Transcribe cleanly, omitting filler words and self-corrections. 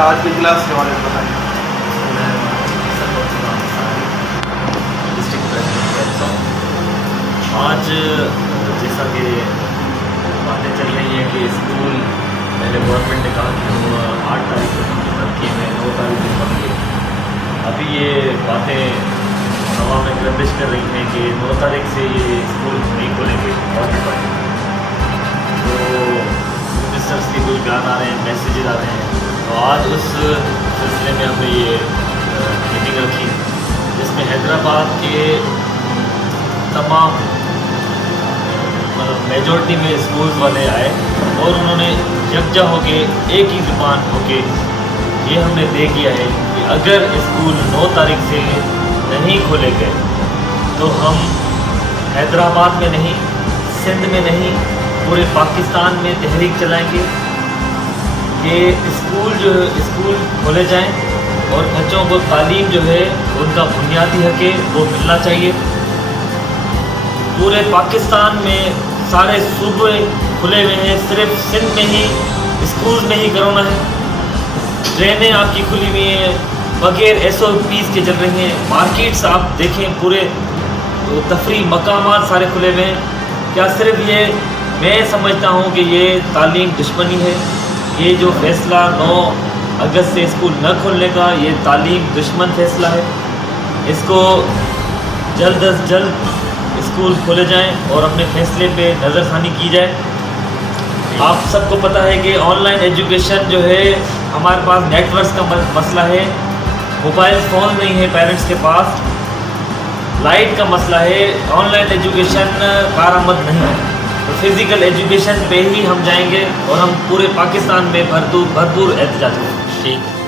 आज की क्लास के बारे में बताइए। आज जैसा कि बातें चल रही हैं कि स्कूल पहले गवर्नमेंट ने कहा कि हम 8 तारीख को हम बल्कि में 9 तारीख को बंद। अभी ये बातें हवा में गर्दिश कर रही हैं कि 9 तारीख से ये स्कूल नहीं खोलेंगे गवर्नमेंट वाले। तो मिनिस्टर्स के कुछ बयान आ रहे हैं, मैसेजेस आ रहे हैं। तो आज उस सिलसिले में हमने ये मीटिंग रखी जिसमें हैदराबाद के तमाम मेजॉरिटी में स्कूल्स वाले आए और उन्होंने यकजा होके एक ही जुबान होके ये हमने तय किया है कि अगर स्कूल 9 तारीख से नहीं खोले गए तो हम हैदराबाद में नहीं, सिंध में नहीं, पूरे पाकिस्तान में तहरीक चलाएंगे कि स्कूल खोले जाएं और बच्चों को तालीम जो है उनका बुनियादी हक है वो मिलना चाहिए। पूरे पाकिस्तान में सारे सूबे खुले हुए हैं, सिर्फ सिंध में ही स्कूल में ही कोरोना है। ट्रेनें आपकी खुली हुई हैं, बगैर SOPs के चल रही हैं। मार्केट्स आप देखें, पूरे तफरी मकामात सारे खुले हुए हैं। क्या सिर्फ ये मैं समझता हूँ कि ये तालीम दुश्मनी है। ये जो फैसला 9 अगस्त से स्कूल न खोलने का, ये तालीम दुश्मन फैसला है। इसको जल्द अज जल्द स्कूल खोले जाएं और अपने फैसले पे नज़रसानी की जाए। आप सबको पता है कि ऑनलाइन एजुकेशन जो है, हमारे पास नेटवर्क्स का मसला है, मोबाइल फ़ोन नहीं है पेरेंट्स के पास, लाइट का मसला है, ऑनलाइन एजुकेशन कारआमद नहीं है। तो फिज़िकल एजुकेशन पे ही हम जाएंगे और हम पूरे पाकिस्तान में भरपूर एहतजाज करेंगे। ठीक।